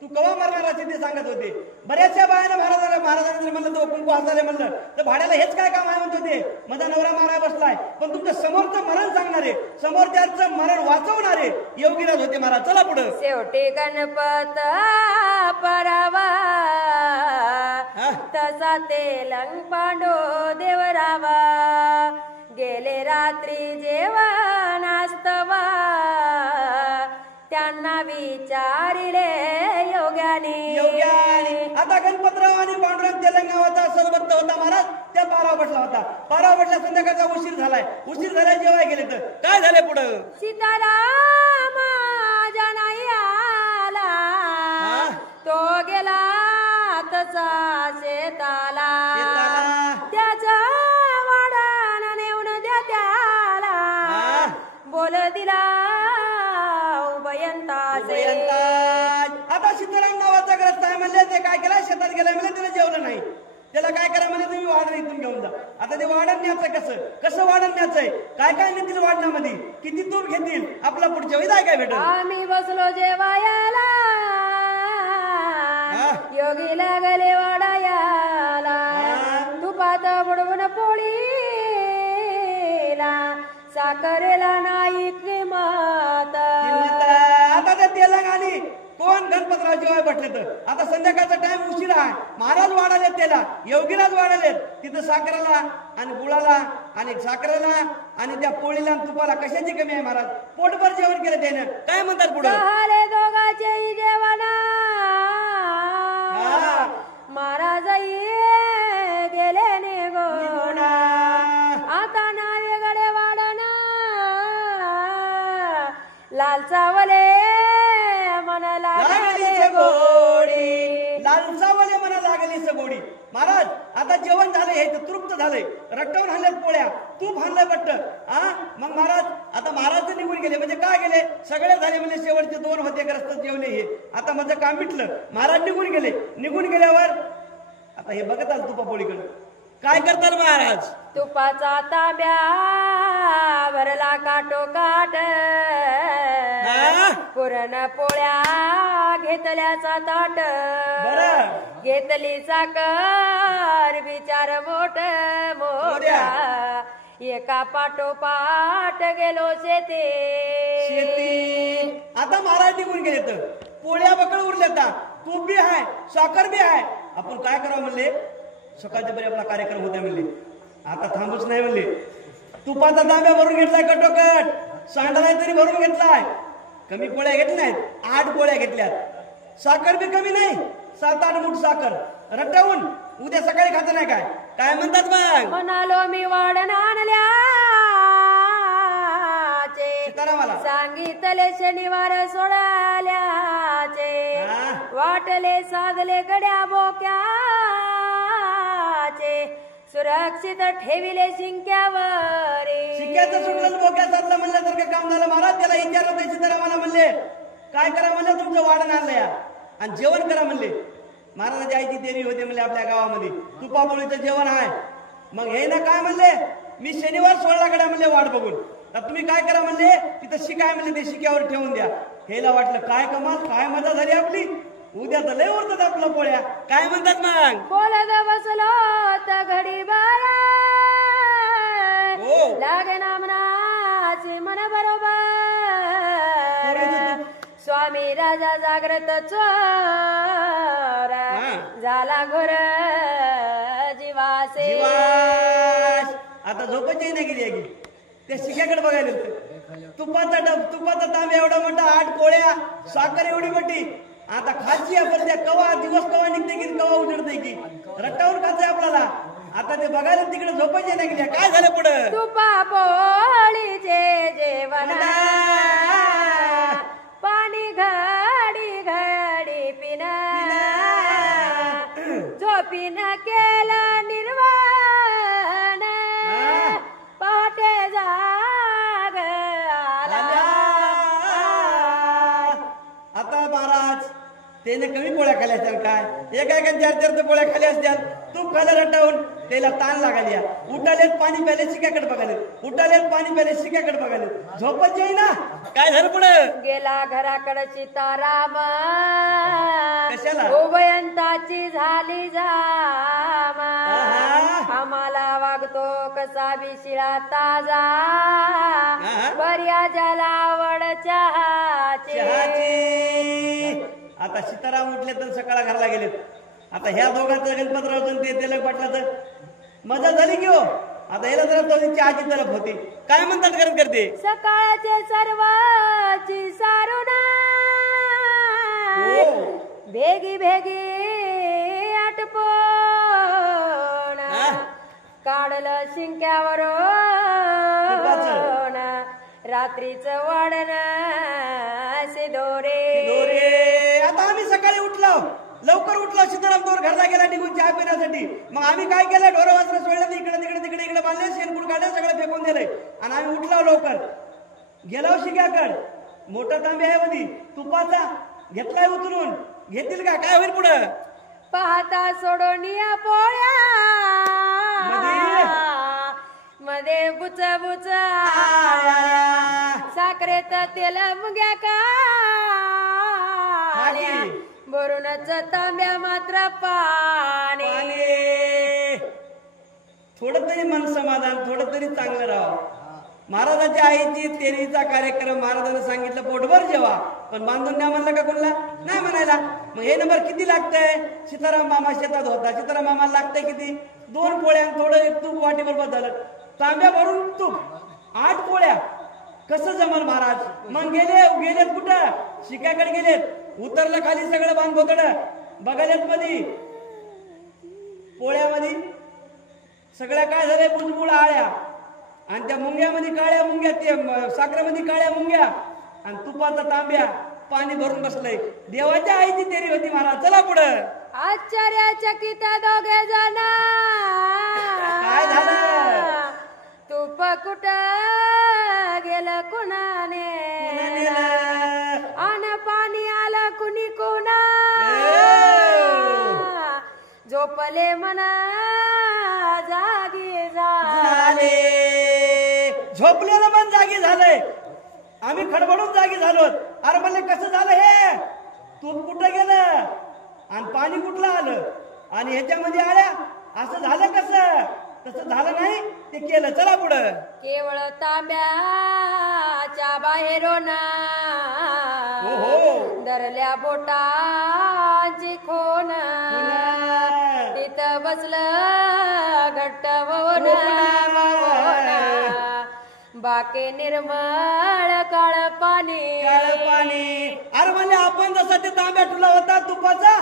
तू कवा मरणार असे ते सांगत होते. बऱ्याचशा बायानं महाराजांना जर म्हणलं तो कुंकू हसाले म्हणलं तर भाड्याला हेच काय काम आहे म्हणत होते, माझा नवरा माराय बसलाय. पण तुमच्या समोरचं मरण सांगणारे, समोरच्याचं मरण वाचवणारे योगीराज होते महाराज. चला पुढं. शेवटी गणपत परावा तसा तेलंग पांडो देवरावा. गेले रात्री जेवण असतवा त्यांना विचारिले योग्याने. आता गणपतराव आणि पांडुरंग तेलंगावाचा सदभक्त होता महाराज, त्या पारावर बसला होता. पारावर बसला, संध्याकाळचा उशीर झालाय. उशीर झालाय जेवाय गेले तर काय झाले पुढं. सीताराम नाही आला, तो गेला तसा शेताला. त्याचा वाडा नेऊन द्या त्याला, बोल दिला आता सीताराम नावाचा ग्रस्त आहे म्हणले, ते काय केलं शेतात गेलाय म्हणले, त्याला जेवलं नाही. त्याला काय करा म्हणजे तुम्ही वाढण इथून घेऊन जा. आता ते वाढण न्यायचं कसं वाढण न्यायचंय, काय काय नेतील वाढणामध्ये, किती तूप घेतील, आपला पुढच्या वेळी काय भेटेल. आम्ही बसलो जेवायला, योगी लागले वाडायाला. तुपात बुडवून पोळीला, साखरेला नाही किंमत. आता ते तेलंगाणी कोण गणपतराव जेवाय बसले तर. आता संध्याकाळचा टाइम उशिरा आहे, महाराज वाढालेत, त्याला योगीराज वाढालेत. तिथं साखरेला आणि गुळाला आणि साखरेला आणि त्या पोळीला आणि तुपाला कशाची कमी आहे महाराज. पोटभर जेवण केलं त्यानं. काय म्हणतात पुढे. दोघांचे जेवण महाराज गेले निघून. आता नावेगडे वाडना लालचावले मना लागली गोडी. लालचावले मना लागली सगोडी. महाराज आता जेवण झालंय, हे तृप्त झालंय, रट्टवून हाणल्यात पोळ्या, तूप हाणलंय बट्ट. मग महाराज आता महाराज निघून गेले म्हणजे काय गेले, सगळे झाले म्हणजे शेवटचे 2 होते ग्रस्त जेवले. हे आता माझं काम मिटलं. महाराज निघून गेले. निघून गेल्यावर आता हे बघत आलं तुपापोळीकडे काय करतात महाराज. तुपाचा तांब्या भरला काटोकाट, पुरण पोळ्या घेतल्याचा ताट. घेतली साखर विचार मोठ मोठ्या, एका पाठोपाठ गेलो शेती. आता महाराज निघून गेले तर पोळ्या बकळ उरल्या, तूप बी आहे, साखर बी आहे. आपण काय करावं म्हणले, सकाळच्या बरी आपला कार्यक्रम होता म्हणले. आता थांबूच नाही म्हणले. तुपाचा तांब्या भरून घेतलाय कटोकट, सांडलाय तरी भरून घेतलाय. कमी पोळ्या घेतल्या नाहीत, 8 पोळ्या घेतल्यात. साखर बी कमी नाही, 7-8 मूठ साखर रटवून उद्या सकाळी खात नाही. काय काय म्हणतात मग. म्हणालो मी वाढण आणल्या सांगितले शनिवार सोडाल्याचे. वाटले साधले गड्या बोक्याचे, सुरक्षित ठेविले शिंक्यावर. शिक्याचं सुटलं बोक्या साधलं म्हणल्यासारखं काम झालं महाराज. त्याला विचारलं ते सीतारामाला म्हणले काय करा म्हणले, तुमचं वाढण आणलंय आणि जेवण करा म्हणले. महाराजाची आईची देवी होते म्हणले आपल्या गावामध्ये, तुपापोळीचं जेवण आहे. मग हे ना काय म्हणले, मी शनिवार सोडला गड्या म्हणले वाट बघून. तर तुम्ही काय करा म्हणले, तिथं शिकाय म्हणले, ते शिक्यावर ठेवून द्या. हेला वाटलं काय कमाल, काय मजा झाली आपली. उद्या तर लय उरतात आपल्या पोळ्या. काय म्हणतात मग. बोलत बसलो तर घडी बारा लागे नामनाची मन बरोबर. स्वामी राजा जागृत चोर झाला घोर जीवासे. आता झोपायची नाही गेली आहे. त्या शिक्याकडे बघायला तुपाचा तांब्या एवढा मोठा, 8 पोळ्या, साखर एवढी मोठी. आता खायची आपण त्या कवा दिवस कवा निघते की कवा उजडते की रट्टावर खायचंय आपल्याला. आता ते बघायला तिकडे झोपायचे नाही गेल्या. काय झालं पुढं. तुपा पोळीचे जेवण पाणी घडी घडी पिन, झोपीन केलं निर्वाण, पहाटे जाग आला. आता महाराज त्याने कमी पोळ्या खाल्या असत्याल, काय एका 4-4 पोळ्या खाल्या असत्याल. तूप खायला रटावून त्याला ताण लागायला उठालेत पाणी प्याले शिक्याकडे बघाले उठालेत पाणी प्याले शिक्याकडे बघाले झोपत जाई ना काय झालं पुढं गेला घराकडे सीताराम कशाला उभयंताची झाली जाम आम्हाला वागतो कसा बिशिळा ताजा बर्या ज्याला आवड चहाची आता सीताराम उठले तर सकाळ घरला गेलेत आता ह्या दोघांचं गणपतरावचं ते तेलक पाटलाचं मजा झाली की हो आता याला जरा तो चहाची तरफ होती काय म्हणतात करत करते सकाळचे सर्वाची सारून भेगी भेगी आटपोण काढलं शिंक्यावर रात्रीच वाढण दोरे आता आम्ही सकाळी उठलो लवकर उठलो सीताराम दोर घरला गेला निघून चहा पिण्यासाठी मग आम्ही काय केलं ढोरं वासरं सोडलं इकडे तिकडे तिकडे इकडे बांधले शेणकूड काढलं सगळं फेकून दिलंय आणि आम्ही उठलो लवकर गेलो शिक्याकड मोठा तांबे आहे मधी तुपाचा घेतलाय उतरून घेतील का काय होईल पुढं पाहता सोडून या पोळ्या मध्ये बुच बुच साखरेत तेल मुग्या का भरूनच तांब्या मात्र पाणी थोडं तरी मन समाधान थोडं तरी चांगलं राहावं महाराजाच्या आईची तेरीचा कार्यक्रम महाराजांना सांगितलं पोटभर जेवा पण बांधून द्या म्हणलं का कोणला नाही म्हणायला मग हे नंबर किती लागतंय सीताराम मामा शेतात होता सीताराम मामाला लागतंय किती 2 पोळ्या थोडं एक तूप वाटी बरोबर झालं तांब्या भरून तूप 8 पोळ्या कसं जमल महाराज मग गेलेत कुठं शिक्याकडे गेलेत उतरलं खाली सगळं बांध भोकड बघायलात मध्ये पोळ्यामध्ये सगळ्या काय झालंय बुजबुळ आळ्या आणि त्या मुंग्यामध्ये काळ्या मुंग्या ते साखरेमध्ये काळ्या मुंग्या आणि तुपाचा तांब्या पाणी भरून बसलंय देवाच्या आईची तेरी होती महाराज चला पुढं आश्चर्यचकित दोघे जण काय झालं तूप कुठं गेलं कुणाने आन पाणी आलं कुणी कुणा झोपले मना जागी झाले झोपलेलं पण जागी झालंय आम्ही खडबडून जागी झालो अरे म्हणले कसं झालं हे तूप कुठं गेलं आणि पाणी कुठलं आलं आणि ह्याच्यामध्ये आल्या असं झालं कसं तसं झालं नाही ते केलं चला पुढं केवळ तांब्याच्या बाहेरून धरल्या बोटांची खोन तिथं बसलं घट्ट बाके निर्मळ काळ पाणी अरे म्हणले आपण जसा ते तांब्या ठुला होता तुपाचा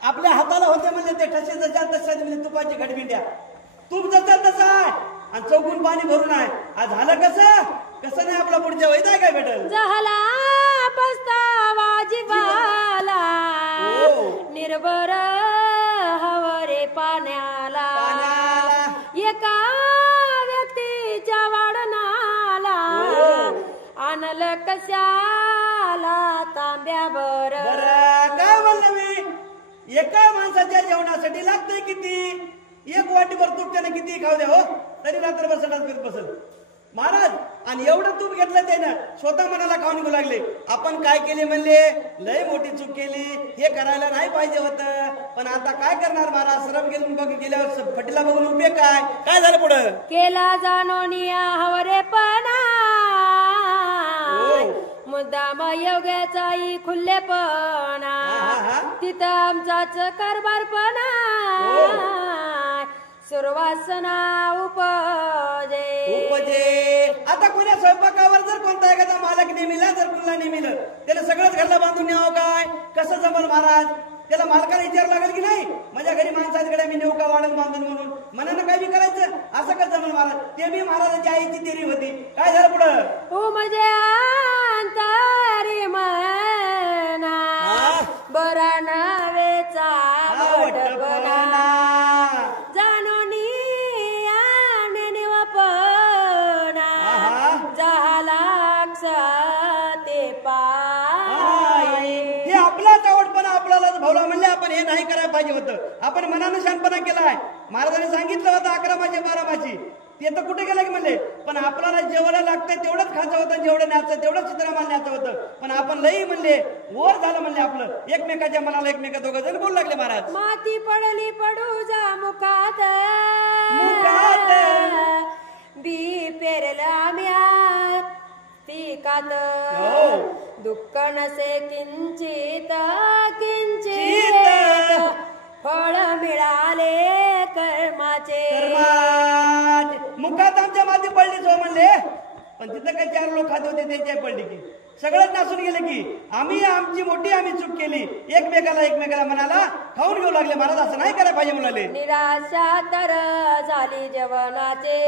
आपल्या हाताला होते म्हणजे ते ठसे जशा तशा म्हणजे तुपाची घडबिंड्या तूप जसा तसा आहे आणि चौकून पाणी भरून आहे आज झालं कसं नाही आपला पुढच्या वैद आहे काय भेटल झाला पस्तावा जीवाला निर्भर हवरे पाण्याला एका व्यक्तीच्या वाढनाला आणलं कशाला तांब्या बर काय म्हणलं मी एका माणसाच्या जेवणासाठी लागतंय किती एक वाटीभर तूप त्याने किती खाऊ द्या हो तरी रात्रभर सटात फिरत बसल महाराज आणि एवढं तूप घेतलं त्यानं स्वतः मनाला खाऊन निघू लागले आपण काय केले म्हणले लय मोठी चूक केली हे करायला नाही पाहिजे होतं पण आता काय करणार महाराज सरम गेल्यावर फटीला बघून उभे काय झालं पुढं केला जाणोनिया हवरेपणा मुद्दाम योग्याचाही खुल्लेपणा तिथं आमचाच कारभारपणा सुरवासना उपजे आता कोण्या स्वयंपाकावर जर कोणता एखादा मालक नेमिला जर कुणला नेमिलं त्याला सगळंच घरला बांधून न्यावं काय कसं जमल महाराज त्याला मालकाला विचार लागेल की नाही माझ्या घरी माणसाकडे मी नेऊ का वाढून बांधून म्हणून मनानं काय बी करायचं असं कसं जमल महाराज ते बी महाराजाची आईची तेरी होती काय झालं पुढं म्हणजे अंतरी मना बरा नवेचा भावला म्हणले आपण हे नाही करायला पाहिजे होतं. आपण मनानं शांतपणा केलाय. महाराजांनी सांगितलं होतं 11 माचे 12 माची, ते तर कुठे गेलं की म्हणले. पण आपल्याला जेवढं लागतंय तेवढंच खायचं होतं, जेवढं न्यायचं तेवढंच चित्रमाल न्यायचं होतं. पण आपण लई म्हणले वर झालं म्हणले आपलं. एकमेकाच्या मनाला एकमेका दोघं जण बोलू लागले महाराज. माती पडली पडू जा मुखात बी पेरलं आम्यात पिकात दुःख नसे किंचित किंचित फळ मिळाले कर्माचे. मुखात आमच्या माती पडलीच हो म्हणले. पण तिथं काही 4 लोक खात होते त्यांच्या पडली की सगळंच नासून गेले की आम्ही आमची मोठी आम्ही चूक केली. एकमेकाला मनाला खाऊन घेऊ लागले. महाराज असं नाही करायला पाहिजे म्हणाले. निराशा तर झाली जेवणाची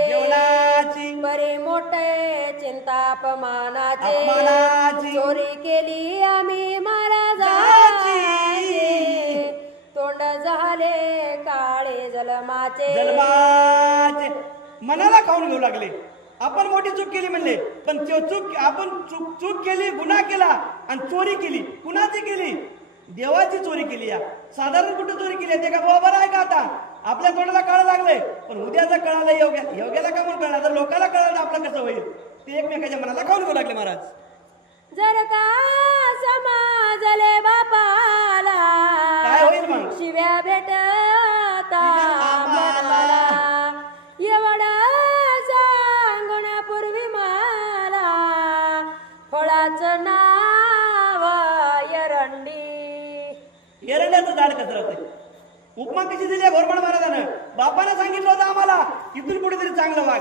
बरी मोठे चिंता अपमानाची चोरी केली आम्ही महाराजाची तोंड झाले काळे जलमाचे मनाला खाऊन घेऊ लागले. आपण मोठी चूक केली म्हणले. पण आपण चूक केली, गुन्हा केला आणि चोरी केली. कुणाची केली? देवाची चोरी केली. या साधारण कुठे चोरी केली ते का बरोबर आहे का? आता आपल्या तोंडाला कळा लागलंय. पण उद्या जर कळालं योग्याला का म्हणून कळणार, जर लोकांना कळालं आपलं कसं होईल? ते एकमेकाच्या मनाला खाऊन घेऊ लागले महाराज. जर का समाजले बापाला काय होईल मग? शिव्या भेटता मनाला एवढा सांगून पूर्वी मला फळाचं नाव एरंड्याचं झाड कसं होते. उपमा कशी दिली घोरपड महाराजानं? बापानं सांगितलं होतं आम्हाला इथून कुठेतरी चांगलं वाग,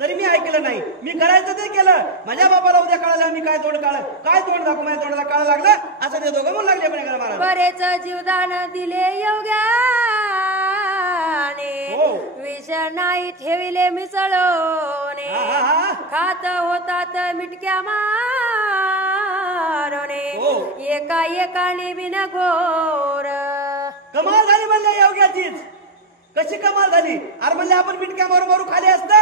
तरी मी ऐकलं नाही. मी करायचं ते केलं. माझ्या बापाला उद्या कळालं मी काय तोंड दाखवू, माझ्या तोंडाला काळ लागलं असं ते दोघं म्हणू लागले. पण महाराज बरेच जीवदान दिले योग्याने विष नाही ठेविले मिसळोने खात होतात मिटक्या मारोने एकाने बिना घोर. कमाल झाली म्हणले योग्याचीच. कशी कमाल झाली? अरे म्हणले आपण मिटक्या मारू खाली असता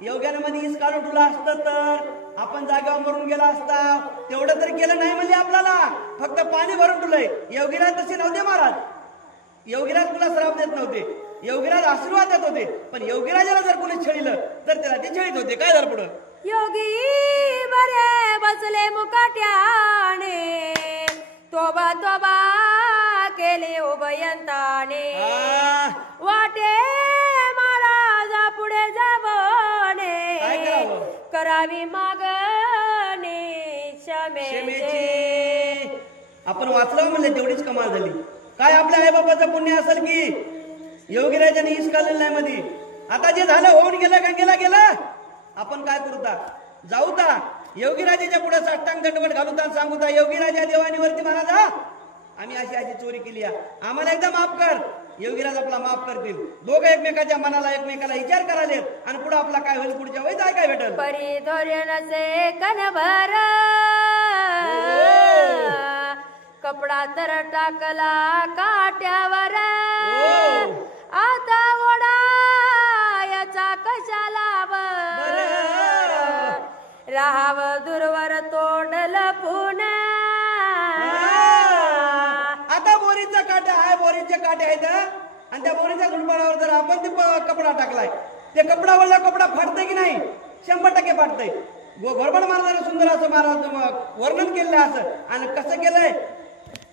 योग्याने मध्ये इस काढून तुला असतं तर आपण जागेवर मरून गेला असता. तेवढं तरी केलं नाही म्हणले आपल्याला. फक्त पाणी भरून तुलय. योगीराज तसे नव्हते महाराज. योगीराज तुला श्राप देत नव्हते. योगीराज आशीर्वाद देत होते. पण योगीराजाला जर कोणी छळीलं तर त्याला ते छळीत होते. काय झालं पुढं? योगी बरे बसले मुकाट्याने तोबा केले उभयंताने वाटे महाराजा पुढे जावणे करावी मागणे क्षमेची. आपण वाचलं म्हणले तेवढीच कमाल झाली. काय आपल्या आई बाबाचं पुण्य असेल की योगीराजाने इस काढलेलं नाही मध्ये. आता जे झालं होऊन गेलं गंगेला गेलं. आपण काय करूता? जाऊता योगीराजाच्या पुढे साष्टांग दंडवट घालूता सांगूता योगीराजा देवानीवरती महाराजा आम्ही अशी चोरी केली आम्हाला एकदा माफ कर. योगीराज आपला माफ करतील. दोघं एकमेकाच्या मनाला एकमेकाला विचार कराले आणि पुढे आपला काय होईल पुढच्या वेळी काय भेटल. परी धोर्य नसे कणभर कपडा तर टाकला काट्यावर आता ओढायचा कशाला राहाव दूरवर तोंडल पुन्हा. आता बोरीचा काट्या आहे, बोरीचे काटे आहेत आणि त्या बोरीच्या झुडपाडावर जर आपण ते कपडा टाकलाय ते कपडावरला कपडा फाटतंय की नाही? 100% फाटतंय. घोरपड महाराजांनी सुंदर असं महाराज वर्णन केलं असं. आणि कसं केलंय?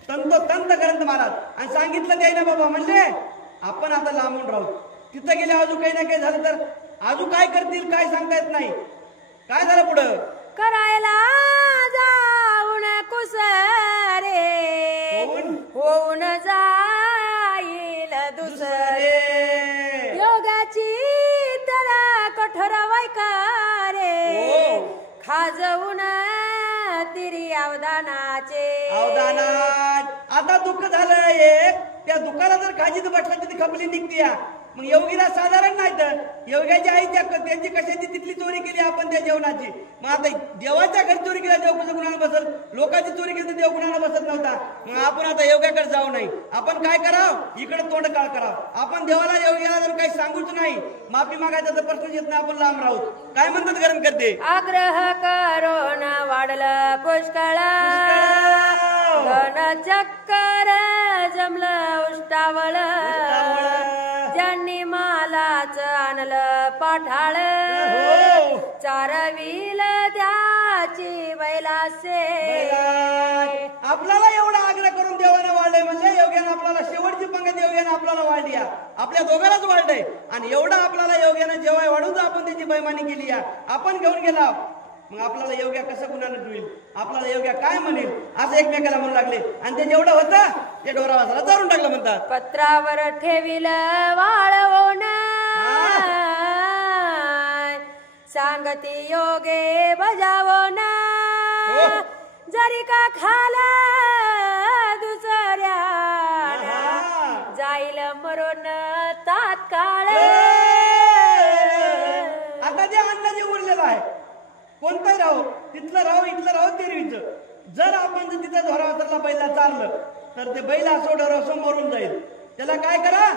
तंत ग्रंथ महाराज. आणि सांगितलं ते ना बाबा म्हणले आपण आता लांबून राहू. तिथं गेले अजून काही ना काही झालं तर अजून काय करतील काय सांगता येत नाही. काय झालं पुढं? करायला जाऊन कुसरे होऊन जाईल दुसरे योगाची त्याला कठोर वैकारे खाजवून तिरी अवदानाचे. आता दुःख झालं एक. त्या दुःखाला जर खाजीत बसला तिथे खपली निघते. मग योगीला साधारण नाही तर योग्याच्या आई त्यांची कशाची तिथली चोरी केली आपण त्या जेवणाची. मग आता देवाच्या घरी चोरी केल्या देव कसं गुणाला बसल? लोकांची चोरी केली तर देव गुणाला बसत नव्हता. मग आपण आता योग्याकडे जाऊ नाही. आपण काय करावं? इकडे तोंड काळ करावं. आपण देवाला योग्याला जर काही सांगूच नाही माफी मागायचा तर प्रश्न येत नाही. आपण लांब राहू. काय म्हणतात गरम करते? आग्रह करून वाढलं पुष्कळ घन चक्कर जमलं उष्टावळ ज्यांनी मालाच आणलं पाठाळ चारविल द्याची बैलासे आपल्याला एवढा आग्रह करून देवानं वाढलंय म्हणले योग्यानं आपल्याला शेवटची पंगत योग्यानं आपल्याला वाढली आपल्या दोघांनाच वाढलंय आणि एवढा आपल्याला योग्यानं जेव्हा वाढून आपण त्याची बैमानी केली आपण घेऊन गेला मग आपल्याला योग्य कसं गुन्ह्यानं ठेवील आपल्याला योग्य काय म्हणेल असं एकमेकाला म्हणू लागले आणि ते जेवढं होतं ते ढोरावासाला चारून टाकलं म्हणतात पत्रावर ठेविल वाळवून सांगती योगे बजावून जरी का खाला दुसऱ्या जाईल मरून तात्काळ आता जे अन्न जे उरलेलं आहे कोणतं राहो तिथलं राहो इथलं राहो तेरवीचं जर आपण जर तिथं ढोरावासरला बैला चाललं तर ते बैल असो ढोरावसो मरून जाईल त्याला काय करा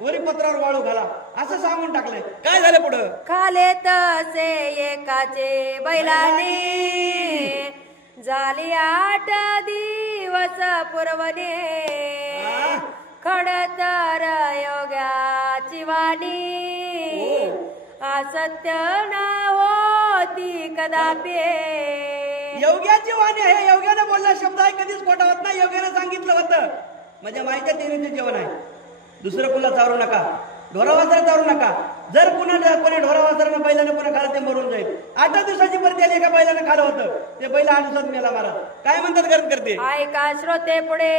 वरी पत्रावर वाळू घाला असं सांगून टाकलंय काय झालं पुढं खाले तसे एकाचे बैलाने झाली 8 दिवस पुरवणे खडतर योग्याची वाणी असत्य ना होती कदापि योग्याची वाणी आहे योग्याने बोलला शब्द आहे कधीच खोटा होत नाही योग्याने सांगितलं होतं म्हणजे माहिती तेरीचं जेवण आहे दुसरं कुला चारू नका ढोरावासर चारू नका जर पुन्हा कोणी ढोरावासरनं बैलानं पुन्हा खालं ते मरून जाईल 8 दिवसाची परत आली एका बैलानं खालं होतं ते बैल 8 दिवसात मेला महाराज काय म्हणतात करते ऐका श्रोते पुढे